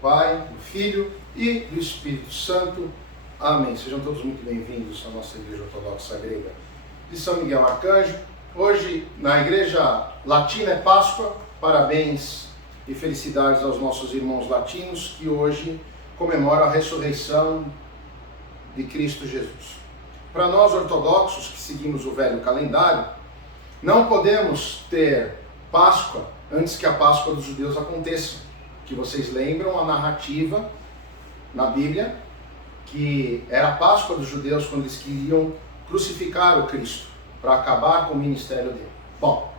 Pai, do Filho e do Espírito Santo. Amém. Sejam todos muito bem-vindos à nossa Igreja Ortodoxa Grega de São Miguel Arcanjo. Hoje, na Igreja Latina, é Páscoa. Parabéns e felicidades aos nossos irmãos latinos que hoje comemoram a ressurreição de Cristo Jesus. Para nós ortodoxos que seguimos o velho calendário, não podemos ter Páscoa antes que a Páscoa dos judeus aconteça. Que vocês lembram a narrativa na Bíblia, que era a Páscoa dos judeus quando eles queriam crucificar o Cristo, para acabar com o ministério dele. Bom,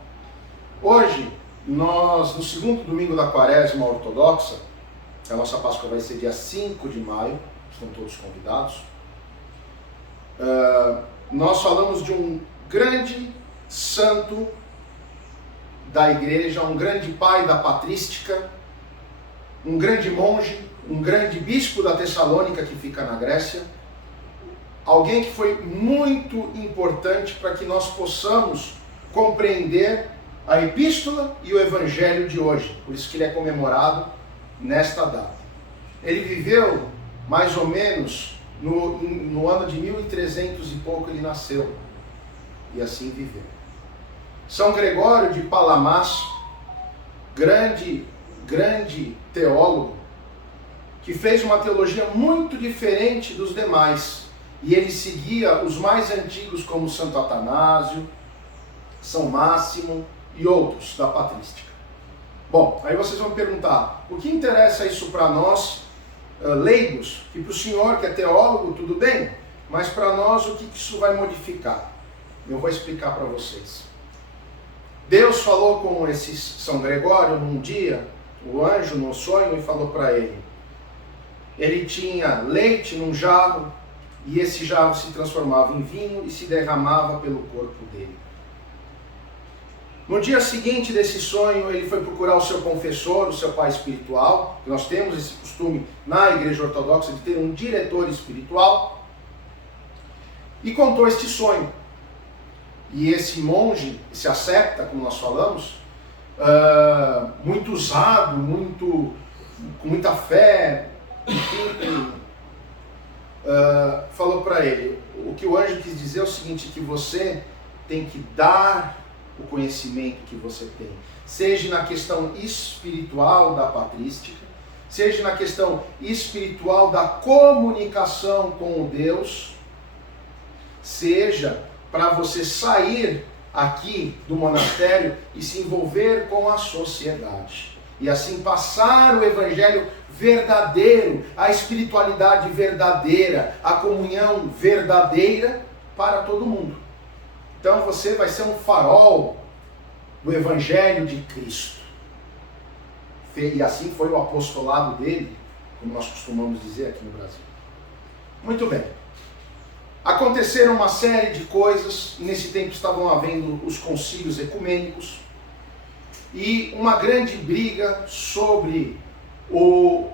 hoje, nós, no segundo domingo da Quaresma Ortodoxa, a nossa Páscoa vai ser dia 5 de maio, estão todos convidados, nós falamos de um grande santo da igreja, um grande pai da patrística, um grande monge, um grande bispo da Tessalônica que fica na Grécia, alguém que foi muito importante para que nós possamos compreender a epístola e o evangelho de hoje, por isso que ele é comemorado nesta data. Ele viveu mais ou menos no ano de 1300 e pouco ele nasceu, e assim viveu. São Gregório de Palamas, grande teólogo, que fez uma teologia muito diferente dos demais, e ele seguia os mais antigos como Santo Atanásio, São Máximo e outros da patrística. Bom, aí vocês vão me perguntar, o que interessa isso para nós, leigos, que para o senhor que é teólogo, tudo bem, mas para nós o que isso vai modificar? Eu vou explicar para vocês. Deus falou com esse São Gregório num dia, o anjo no sonho, e falou para ele. Ele tinha leite num jarro, e esse jarro se transformava em vinho e se derramava pelo corpo dele. No dia seguinte desse sonho, ele foi procurar o seu confessor, o seu pai espiritual, que nós temos esse costume na Igreja Ortodoxa de ter um diretor espiritual, e contou este sonho. E esse monge, esse asceta, como nós falamos, muito usado, com muita fé, enfim, falou para ele, o que o anjo quis dizer é o seguinte, que você tem que dar o conhecimento que você tem, seja na questão espiritual da patrística, seja na questão espiritual da comunicação com o Deus, seja para você sair aqui do monastério e se envolver com a sociedade. E assim passar o evangelho verdadeiro, a espiritualidade verdadeira, a comunhão verdadeira para todo mundo. Então você vai ser um farol do evangelho de Cristo. E assim foi o apostolado dele, como nós costumamos dizer aqui no Brasil. Muito bem. Aconteceram uma série de coisas, e nesse tempo estavam havendo os concílios ecumênicos, e uma grande briga sobre o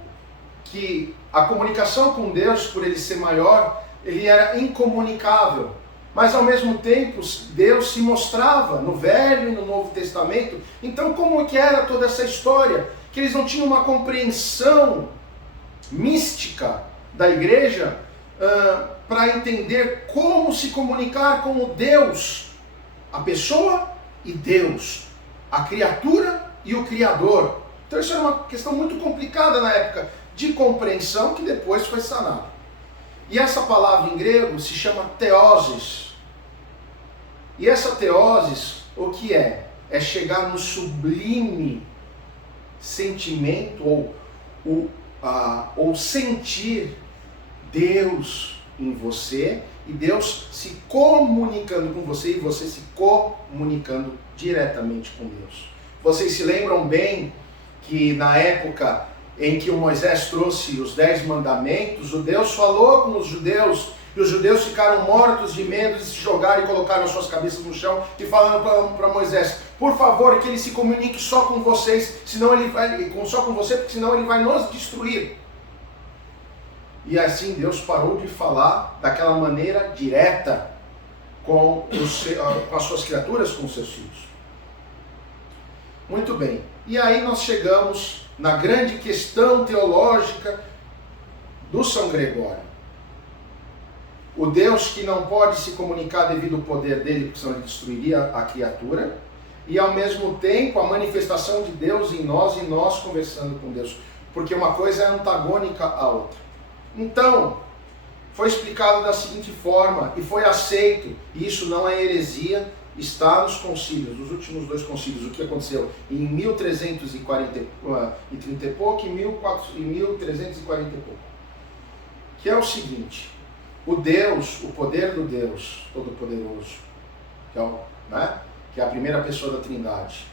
que a comunicação com Deus, por ele ser maior, ele era incomunicável, mas ao mesmo tempo Deus se mostrava no Velho e no Novo Testamento. Então como que era toda essa história? Que eles não tinham uma compreensão mística da igreja, para entender como se comunicar com o Deus, a pessoa e Deus, a criatura e o Criador. Então isso era uma questão muito complicada na época de compreensão, que depois foi sanada. E essa palavra em grego se chama theosis. E essa theosis, o que é? É chegar no sublime sentimento ou sentir Deus em você, e Deus se comunicando com você, e você se comunicando diretamente com Deus. Vocês se lembram bem que na época em que o Moisés trouxe os 10 mandamentos, o Deus falou com os judeus, e os judeus ficaram mortos de medo de se jogar e colocaram as suas cabeças no chão, e falando para Moisés, por favor, que ele se comunique só com vocês, senão ele vai, só com você, porque senão ele vai nos destruir. E assim Deus parou de falar daquela maneira direta com as suas criaturas, com os seus filhos. Muito bem. E aí nós chegamos na grande questão teológica do São Gregório. O Deus que não pode se comunicar devido ao poder dele, porque senão ele destruiria a criatura, e ao mesmo tempo a manifestação de Deus em nós e nós conversando com Deus, porque uma coisa é antagônica à outra. Então, foi explicado da seguinte forma, e foi aceito, e isso não é heresia, está nos concílios, nos últimos 2 concílios, o que aconteceu em 1330 e pouco e 1340 e pouco, que é o seguinte: o Deus, o poder do Deus Todo-Poderoso, que é a primeira pessoa da Trindade,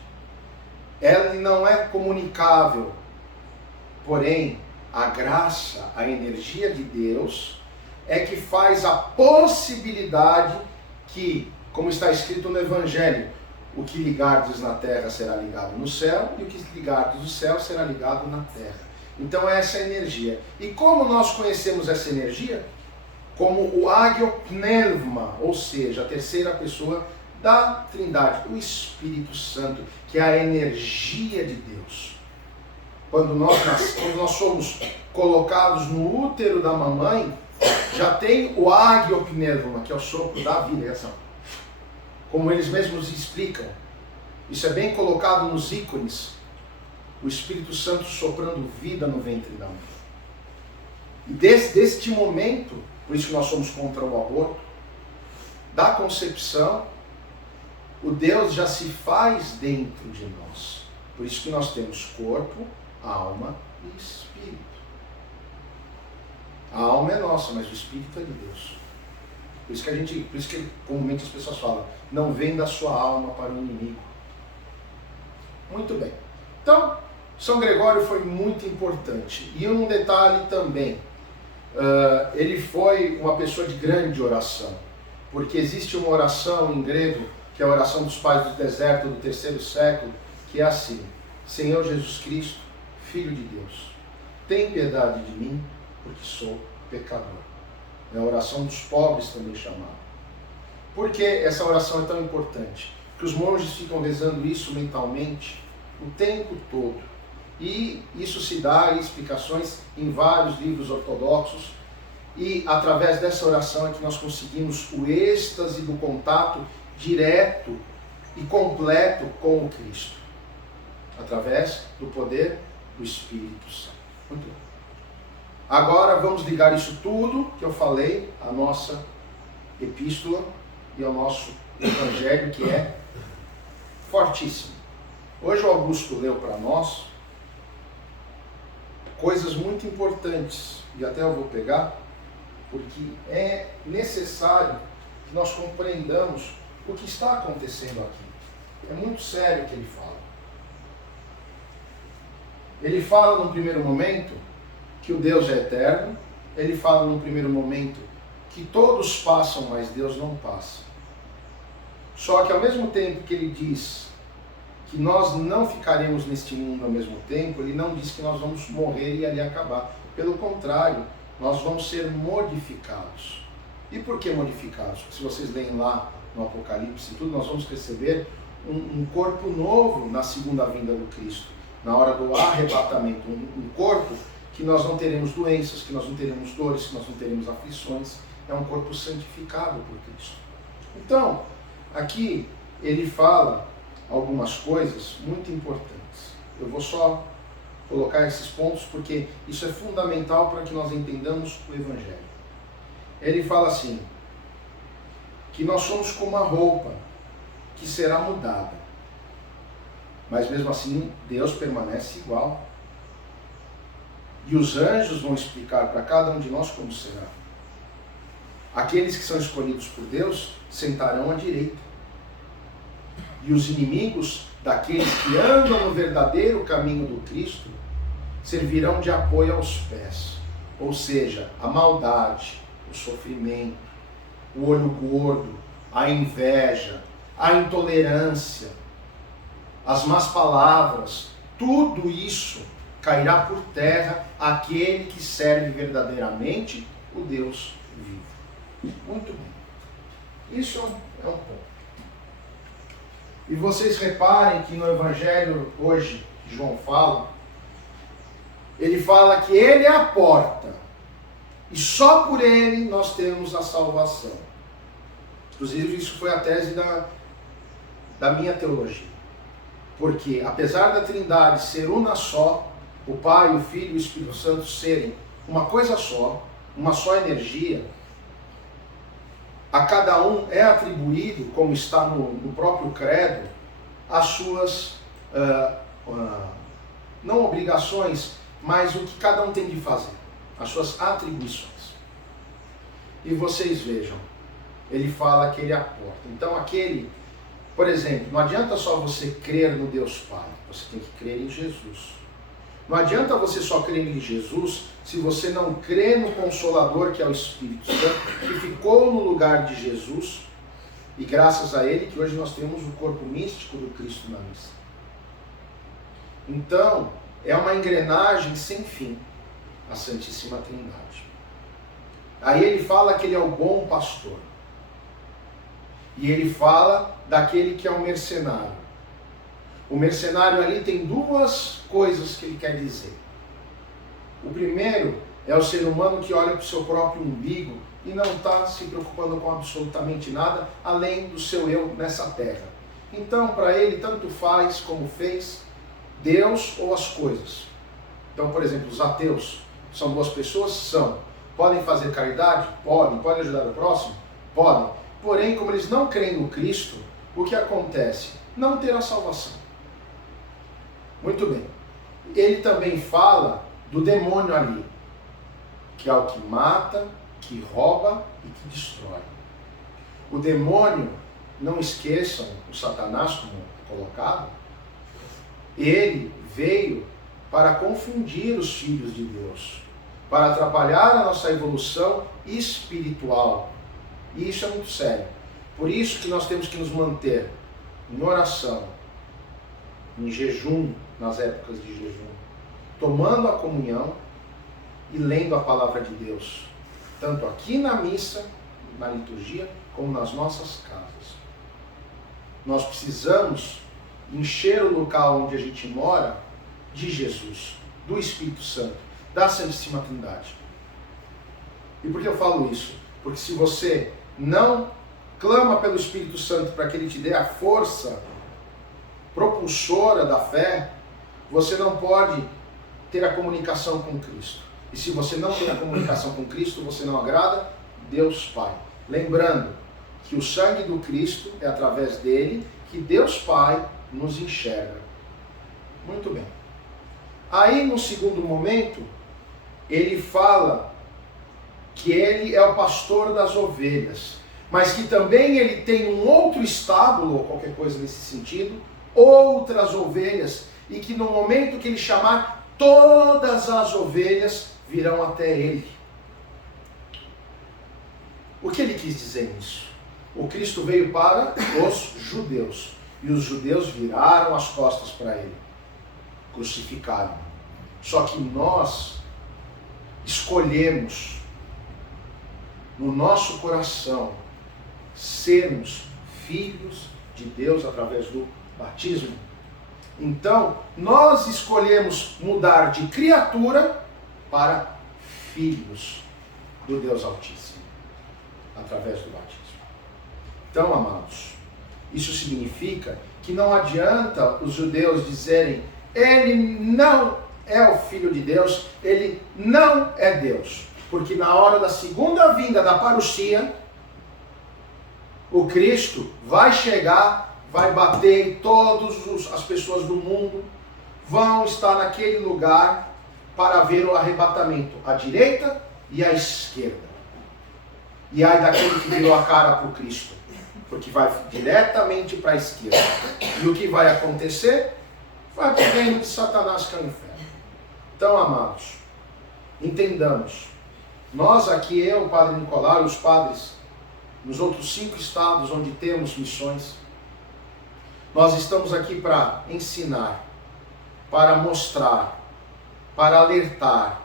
ele não é comunicável, porém a graça, a energia de Deus é que faz a possibilidade que, como está escrito no Evangelho, o que ligardes na terra será ligado no céu, e o que ligardes no céu será ligado na terra. Então é essa energia. E como nós conhecemos essa energia? Como o Agiopneuma, ou seja, a terceira pessoa da Trindade, o Espírito Santo, que é a energia de Deus. Quando nós somos colocados no útero da mamãe, já tem o Agiopneuma, que é o sopro da vida, como eles mesmos explicam. Isso é bem colocado nos ícones, o Espírito Santo soprando vida no ventre da mãe. E deste momento, por isso que nós somos contra o aborto, da concepção, o Deus já se faz dentro de nós. Por isso que nós temos corpo, alma e espírito. A alma é nossa, mas o espírito é de Deus. Por isso que comumente as pessoas falam, não venda a sua alma para o inimigo. Muito bem. Então, São Gregório foi muito importante. E um detalhe também, ele foi uma pessoa de grande oração. Porque existe uma oração em grego, que é a oração dos pais do deserto do 3º século, que é assim: Senhor Jesus Cristo, Filho de Deus, tem piedade de mim, porque sou pecador. É a oração dos pobres também chamada. Por que essa oração é tão importante? Porque os monges ficam rezando isso mentalmente o tempo todo. E isso se dá em explicações em vários livros ortodoxos. E através dessa oração é que nós conseguimos o êxtase do contato direto e completo com o Cristo. Através do poder do Espírito Santo. Muito bem. Agora vamos ligar isso tudo que eu falei, à nossa epístola e ao nosso evangelho, que é fortíssimo. Hoje o Augusto leu para nós coisas muito importantes, e até eu vou pegar, porque é necessário que nós compreendamos o que está acontecendo aqui. É muito sério o que ele fala. Ele fala num primeiro momento que o Deus é eterno, ele fala num primeiro momento que todos passam, mas Deus não passa. Só que ao mesmo tempo que ele diz que nós não ficaremos neste mundo ao mesmo tempo, ele não diz que nós vamos morrer e ali acabar. Pelo contrário, nós vamos ser modificados. E por que modificados? Porque se vocês leem lá no Apocalipse e tudo, nós vamos receber um corpo novo na segunda vinda do Cristo, na hora do arrebatamento, um corpo que nós não teremos doenças, que nós não teremos dores, que nós não teremos aflições. É um corpo santificado por Cristo. Então, aqui ele fala algumas coisas muito importantes. Eu vou só colocar esses pontos porque isso é fundamental para que nós entendamos o Evangelho. Ele fala assim, que nós somos como uma roupa que será mudada, mas mesmo assim Deus permanece igual. E os anjos vão explicar para cada um de nós como será. Aqueles que são escolhidos por Deus sentarão à direita. E os inimigos daqueles que andam no verdadeiro caminho do Cristo servirão de apoio aos pés. Ou seja, a maldade, o sofrimento, o olho gordo, a inveja, a intolerância, as más palavras, tudo isso cairá por terra aquele que serve verdadeiramente o Deus vivo. Muito bem. Isso é um ponto. E vocês reparem que no Evangelho hoje, João fala, ele fala que ele é a porta. E só por ele nós temos a salvação. Inclusive, isso foi a tese da minha teologia. Porque, apesar da Trindade ser uma só, o Pai, o Filho e o Espírito Santo serem uma coisa só, uma só energia, a cada um é atribuído, como está no próprio credo, as suas, não obrigações, mas o que cada um tem de fazer, as suas atribuições. E vocês vejam, ele fala que ele é a porta. Então aquele, por exemplo, não adianta só você crer no Deus Pai, você tem que crer em Jesus. Não adianta você só crer em Jesus se você não crê no Consolador, que é o Espírito Santo, que ficou no lugar de Jesus, e graças a ele que hoje nós temos o corpo místico do Cristo na missa. Então, é uma engrenagem sem fim, a Santíssima Trindade. Aí ele fala que ele é o bom pastor. E ele fala daquele que é o mercenário. O mercenário ali tem duas coisas que ele quer dizer. O primeiro é o ser humano que olha para o seu próprio umbigo e não está se preocupando com absolutamente nada além do seu eu nessa terra. Então, para ele, tanto faz como fez Deus ou as coisas. Então, por exemplo, os ateus são boas pessoas? São. Podem fazer caridade? Podem. Podem ajudar o próximo? Podem. Porém, como eles não creem no Cristo, o que acontece? Não terá salvação. Muito bem. Ele também fala do demônio ali, que é o que mata, que rouba e que destrói. O demônio, não esqueçam, o Satanás, como colocado, ele veio para confundir os filhos de Deus, para atrapalhar a nossa evolução espiritual. E isso é muito sério. Por isso que nós temos que nos manter em oração, em jejum, nas épocas de jejum, tomando a comunhão e lendo a palavra de Deus, tanto aqui na missa, na liturgia, como nas nossas casas. Nós precisamos encher o local onde a gente mora de Jesus, do Espírito Santo, da Santíssima Trindade. E por que eu falo isso? Porque se você não clama pelo Espírito Santo para que ele te dê a força propulsora da fé, você não pode ter a comunicação com Cristo. E se você não tem a comunicação com Cristo, você não agrada Deus Pai. Lembrando que o sangue do Cristo é através dele que Deus Pai nos enxerga. Muito bem. Aí, no segundo momento, ele fala que ele é o pastor das ovelhas, mas que também ele tem um outro estábulo, ou qualquer coisa nesse sentido, outras ovelhas, e que no momento que ele chamar, todas as ovelhas virão até ele. O que ele quis dizer nisso? O Cristo veio para os judeus, e os judeus viraram as costas para ele, crucificaram. Só que nós escolhemos no nosso coração sermos filhos de Deus através do batismo. Então, nós escolhemos mudar de criatura para filhos do Deus Altíssimo, através do batismo. Então, amados, isso significa que não adianta os judeus dizerem: ele não é o Filho de Deus, ele não é Deus. Porque na hora da segunda vinda da parousia, o Cristo vai chegar, vai bater em todas as pessoas do mundo, vão estar naquele lugar para ver o arrebatamento, à direita e à esquerda. E ai daquele que virou a cara para o Cristo, porque vai diretamente para a esquerda. E o que vai acontecer? Vai para o reino de Satanás, que é o inferno. Então, amados, entendamos, nós aqui, eu, o Padre Nicolau e os padres nos outros 5 estados onde temos missões, nós estamos aqui para ensinar, para mostrar, para alertar,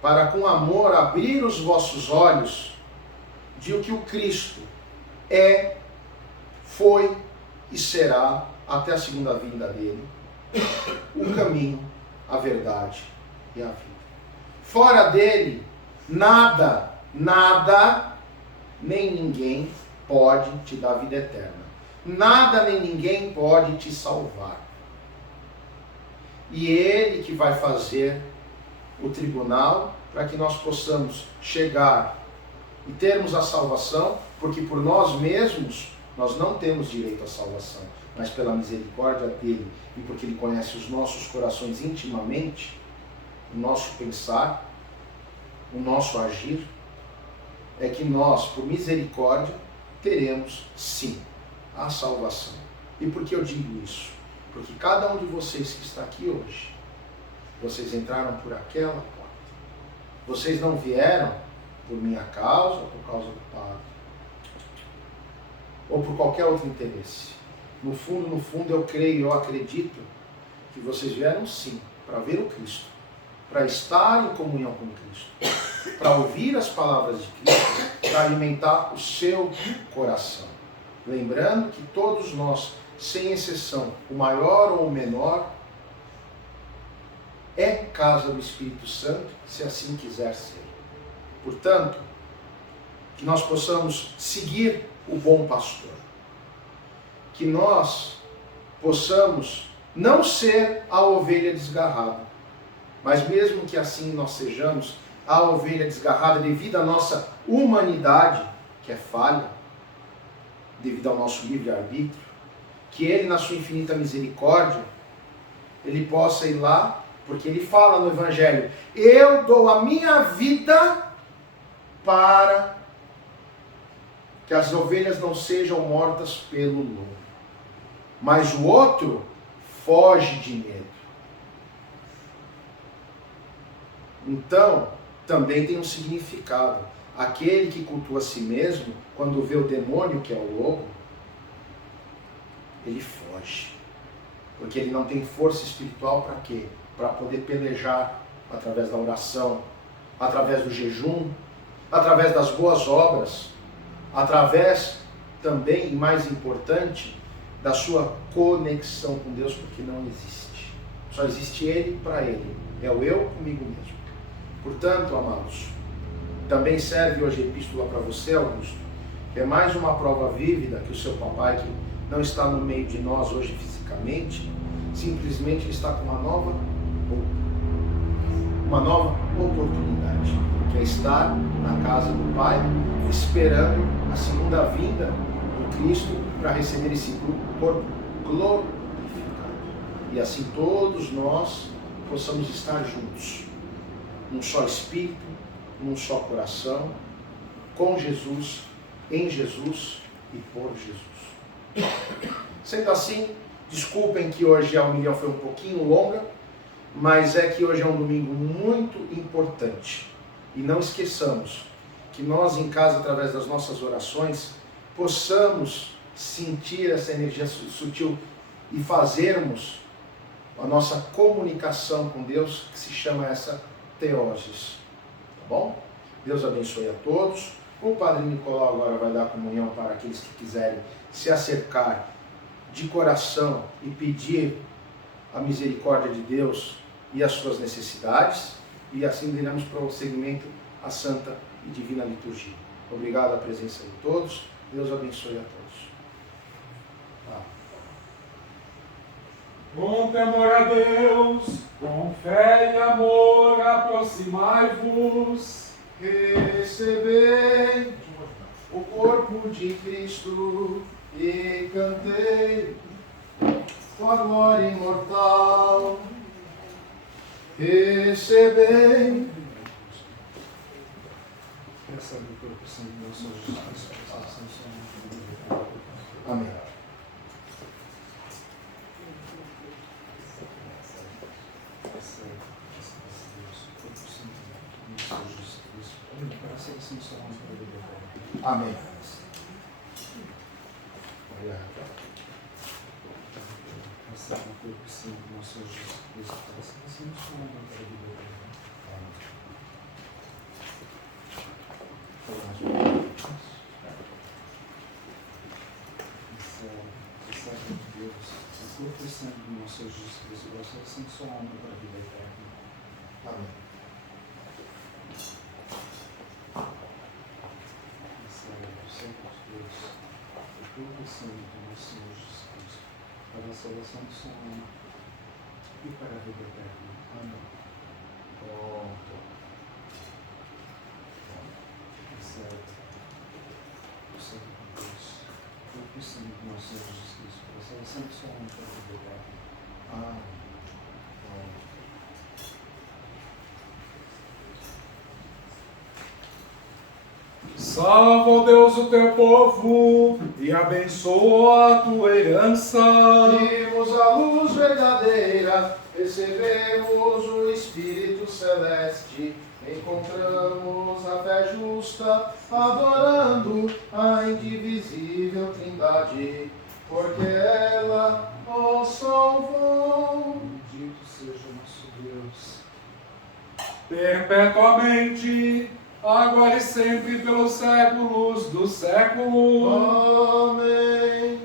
para com amor abrir os vossos olhos de o que o Cristo é, foi e será até a segunda vinda dele, o caminho, a verdade e a vida. Fora dele, nada, nem ninguém pode te dar vida eterna. Nada nem ninguém pode te salvar. E ele que vai fazer o tribunal para que nós possamos chegar e termos a salvação, porque por nós mesmos nós não temos direito à salvação, mas pela misericórdia dele e porque ele conhece os nossos corações intimamente, o nosso pensar, o nosso agir, é que nós, por misericórdia, teremos sim a salvação. E por que eu digo isso? Porque cada um de vocês que está aqui hoje, vocês entraram por aquela porta. Vocês não vieram por minha causa, ou por causa do Padre, ou por qualquer outro interesse. No fundo, eu creio, eu acredito que vocês vieram sim para ver o Cristo, para estar em comunhão com Cristo, para ouvir as palavras de Cristo, para alimentar o seu coração. Lembrando que todos nós, sem exceção, o maior ou o menor, é casa do Espírito Santo, se assim quiser ser. Portanto, que nós possamos seguir o bom pastor. Que nós possamos não ser a ovelha desgarrada, mas mesmo que assim nós sejamos a ovelha desgarrada devido à nossa humanidade, que é falha, devido ao nosso livre-arbítrio, que ele, na sua infinita misericórdia, ele possa ir lá, porque ele fala no Evangelho, eu dou a minha vida para que as ovelhas não sejam mortas pelo lobo. Mas o outro foge de medo. Então, também tem um significado. Aquele que cultua a si mesmo, quando vê o demônio, que é o lobo, ele foge. Porque ele não tem força espiritual para quê? Para poder pelejar através da oração, através do jejum, através das boas obras, através também, e mais importante, da sua conexão com Deus, porque não existe. Só existe Ele para Ele. É o eu comigo mesmo. Portanto, amados, também serve hoje a epístola para você, Augusto, que é mais uma prova vívida que o seu papai, que não está no meio de nós hoje fisicamente, simplesmente está com uma nova oportunidade, que é estar na casa do Pai, esperando a segunda vinda do Cristo para receber esse corpo glorificado. E assim todos nós possamos estar juntos, num só Espírito, num só coração, com Jesus, em Jesus e por Jesus. Sendo assim, desculpem que hoje a homilia foi um pouquinho longa, mas é que hoje é um domingo muito importante. E não esqueçamos que nós em casa, através das nossas orações, possamos sentir essa energia sutil e fazermos a nossa comunicação com Deus, que se chama essa teoses. Tá bom? Deus abençoe a todos. O Padre Nicolau agora vai dar comunhão para aqueles que quiserem se acercar de coração e pedir a misericórdia de Deus e as suas necessidades, e assim daremos prosseguimento à santa e divina liturgia. Obrigado pela presença de todos. Deus abençoe a todos. Com temor a Deus, com fé e amor, aproximai-vos. Recebei o corpo de Cristo e cantei com a glória imortal. Recebei. Amém. Amém. O corpo e sangue do nosso Jesus Cristo, a sua alma para a vida eterna. Amém. Santo Deus, o corpo e sangue do nosso Senhor Jesus Cristo, para a salvação do seu nome e para a vida eterna. Amém. Pronto. Recebe o sangue de Deus, o corpo e sangue do nosso Senhor Jesus Cristo, para a salvação do seu nome e para a vida eterna. Amém. Pronto. Salva, ó Deus, o teu povo e abençoa a tua herança. Vimos a luz verdadeira, recebemos o Espírito Celeste, encontramos a fé justa, adorando a indivisível Trindade, porque ela nos salvou. Bendito seja nosso Deus, perpetuamente, agora e sempre, pelos séculos dos séculos. Amém.